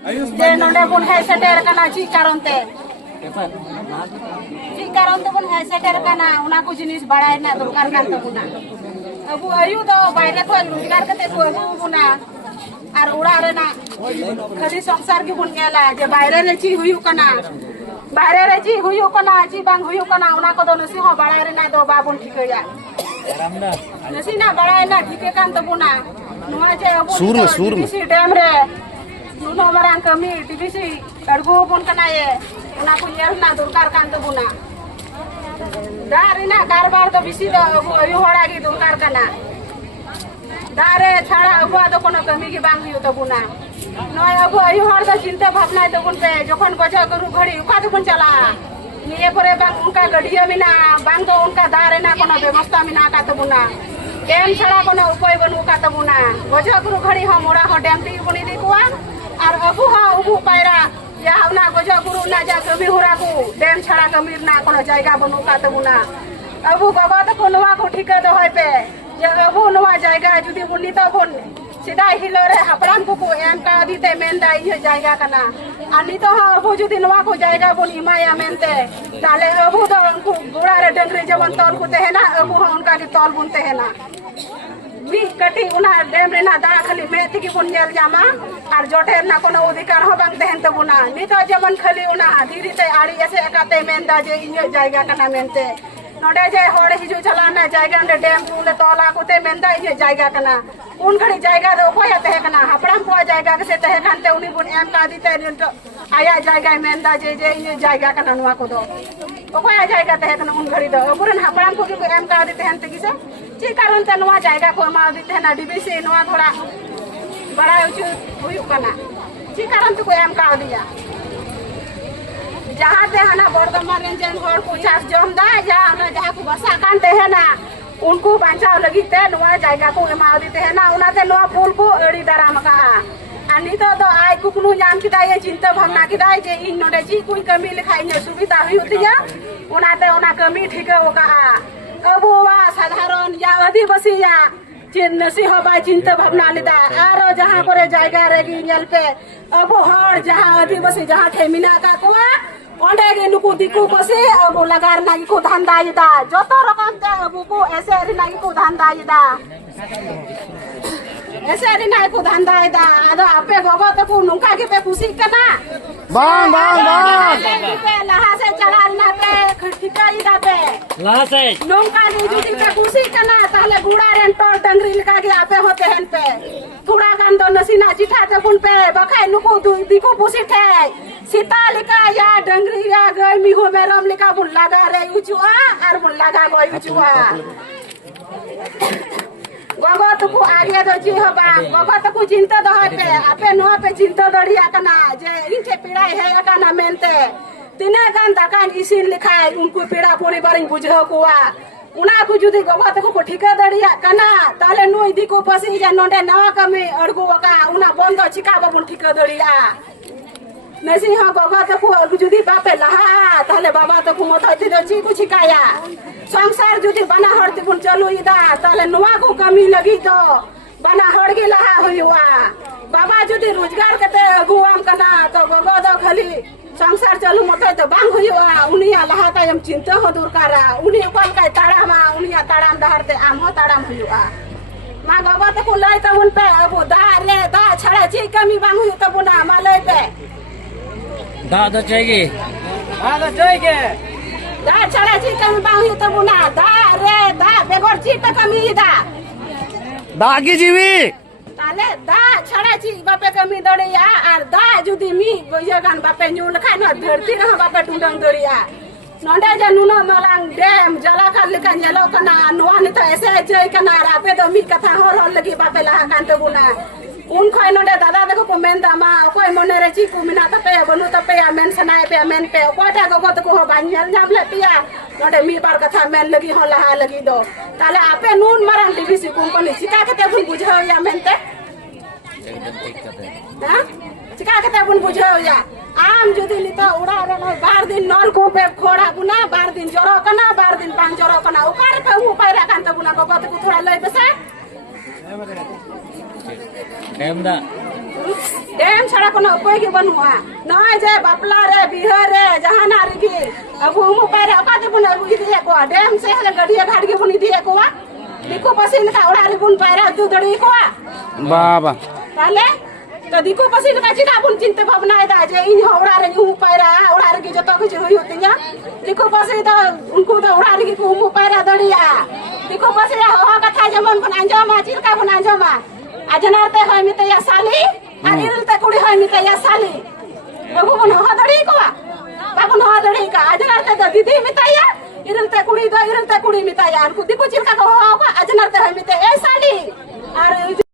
जे नोडे बुन है सेटेर कना ची कारण ते बुन है सेटेर कना उना को जिनिस बड़ाय ना दरकार कान तबुना अबु आयु दो बायरे को रोजगार कते को बुना आर उड़ा रे ना खाली संसार की बुन गेला जे बायरे रे ची हुयु कना बायरे रे ची हुयु कना ची बांग हुयु कना उना को दो नसी हो बड़ाय रे ना दो बाबुन ठिकया नसी ना बड़ाय ना ठिके कान तबुना नुआ जे अबु सूर में डैम रे नुनो मरांग कमी टीबीसी अड़गो बुन कना ये उना को येल ना दरकार कान तबुना दारे ना कारबार तो बिसी दो अबु अयु होड़ा की दरकार कना दारे छाड़ा अबु तो कोनो कमी की बांग हियो तबुना नय अबु अयु होड़ तो चिंता भावना तबुन पे जखन गजा करू घड़ी उका तबुन चला निये परे बांग उनका गडिया मिना बांग तो उनका दारे ना कोनो व्यवस्था मिना का तबुना डैम छाड़ा कोनो उपाय बनू का तबुना गजा करू घड़ी हम मोड़ा हो डैम ती बनी दिकुआ और अबु हा अबु पायरा या ना गजा करू ना जा कमी होरा को डैम छाड़ा कमी ना कोनो जायगा बनू का तबुना अबु बाबा तो कोनवा को ठिका दो होय पे जे अबु नवा जायगा जुदी बुनी तो बुन सीधा हिलो रे हपराम को एम का दिते मेंदा ये जायगा कना अनि तो हा अबु जुदी नवा को जायगा बुन इमाया मेनते ताले अबु तो उनको गोड़ा रे डंगरी जवन तौल को तेहना अबु हा उनका की तौल बुनते है ना मी कटी उना डैम रे ना दा खाली मेथी की बुन जेल जामा और जोटे ना कोनो अधिकार हो बांग तेहन तो बुना नी तो जवन खाली उना धीरे ते आड़ी ऐसे एकाते मेंदा जे इयो जायगा कना मेनते नोडे जे होड़े हिजु चलाना जायगा ने डैम पुले तोला कोते मेंदा इयो जायगा कना उन घड़ी जायगा दो कोया तहे कना हपड़ाम को जायगा के से तहे कानते उनी बुन एम का दिते आया जायगा मेंदा जे इयो जायगा कना नुआ को दो कोया जायगा तहे कना उन घड़ी दो पुरन हपड़ाम को एम का दिते हन तकी से ची कारण ते नुआ जायगा को मा दिते ना डीबीसी नुआ थोड़ा बड़ा उचु हुयु कना ची कारण तो को एम का दिया जहाँ ते है ना बर्धमान रेंजन होड़ को चास जमदा या ना जहाँ को बसा कांते है ना उनको बचाव लगी ते नुआ जायगा को एमा दिते है ना उना ते नुआ फूल को एड़ी दराम का अनि तो आय कुकनु जान किदा ये चिंता भावना किदा जे इन नोडे जी कोई कमी लिखाई ने सुविधा हुई होतिया उना ते उना कमी ठीक हो का अब वा साधारण या आदिवासी या नसी हो बा चिंता भावना लिदा आरो जहाँ पर जायगा रेगी नेल पे अब हर जहाँ आदिवासी जहाँ ठेमिना का कोआ ओंडे के नुकु दिकु बसे अब लगार नागी को धान दायदा जतो रकम ते अब को ऐसे रि नागी को धान दायदा ऐसे रि नागी को धान दायदा आदो आपे गोबो तो को नुका के पे खुशी कना बांग पे लहा से चला ना पे ठिका इदा पे लहा से नुका नी जुदी पे खुशी कना ताले गुड़ा रेन टोल डंगरी लिखा के आपे होते हन पे थोड़ा गान दो नसीना चिठा ते बुन पे बखाय नुकु दिकु खुशी थे सीता लिखा या डंगरी या गई मी हो मेरम लिखा बुन लगा रे उचुआ और बुन लगा गई उचुआ गोगो तो को आगे दो जी होबा गोगो तो को चिंता दो पे आपे नो पे चिंता दड़िया कना जे इनके पीड़ाई है कना मेनते तिने गान दकान इसिन लिखाय उनको पीड़ा पोनी बारिंग बुझो कोआ उना को जुदी गोगो तो को ठिका दड़िया कना ताले नो इदी को पसी जा नोडे नवा कमे अड़गो का उना बंद चिका बाबुन ठिका दड़िया नसी हाँ बाबा तो को जुदी बापे लहा ताले बाबा तो को मत हती दो ची को छिकाया संसार जुदी बना हड़ती बुन चलो इदा ताले नुआ को कमी लगी तो बना हड़ के लहा हुआ बाबा जुदी रोजगार करते गुआम कना तो बाबा तो खाली संसार चलो मत तो बांग हुआ उनिया लहा ता हम चिंता हो दूर करा उनी कल का ताड़ा मा उनिया ताड़ाम दहरते आम हो ताड़ाम हुआ मा बाबा तो को लाई तो उन पे अब दा रे दा छड़ा ची कमी बांग हुई तो बुना मा लाई पे दादा चाहिए दा छड़ा ची कमी बांग हुई तो बुना दा रे दा बेगोर ची तो कमी दा दागी जीवी ताले दा छड़ा ची बापे कमी दड़िया और दा जुदी मी गोयगान बापे न्यूल खाय न धरती न बापे टुंडंग दड़िया नोंडे जे नुनो मलांग डैम जला का लिका नेलो कना नोआ नि तो ऐसे जय कना रापे तो मी कथा होर लगी बापे लहा कांते बुना उन खोय नोंडे दादा देखो को मेंदा मा कोई मने रे ची को मिना तपे बनु तपे मेन सनाय पे मेन पे कोटा गोगो तो को बान्यल जाम ले पिया नोंडे मी बार कथा मेन लगी हो लहा लगी दो ताले आपे नून मरन डीबीसी कंपनी चिका के बुन बुझो या मेनते हां चिका के बुन बुझो या आम जुदी लिता उड़ा रे बार दिन नल को पे खोड़ा बुना बार दिन जरो कना बार दिन पांच जरो कना उकार पे उ पायरा कांते बुना गोगो तो थोड़ा लई बेसा डेम छड़ा कोनो उपाय के बनुआ नय जे बापला रे बिहार रे जहाना रे अब हम पैर अका दे बन इदे को डेम से गडिया घाट के बन इदे को दिको पसिन का उड़ा रे बुन पैरा दु दड़ी को बाबा ताले तो दिको पसिन का चिता बुन चिंता भावना दा जे इन उड़ा रे हूं पैरा उड़ा रे जतो कुछ होई होतिया दिको पसिन तो उनको तो उड़ा रे को हूं पैरा दड़िया दिको पसिन हो कथा जमन बन अंजमा चिरका बन अंजमा अजनारते होय मिते या साली आदिरते कुड़ी होय मिते या साली बबू बन हो दड़ी को बाबन हो दड़ी का अजनारते तो दीदी मिताया इरलते कुड़ी मिताया उनको दिको चिरका को हो अजनारते होय मिते ए साली और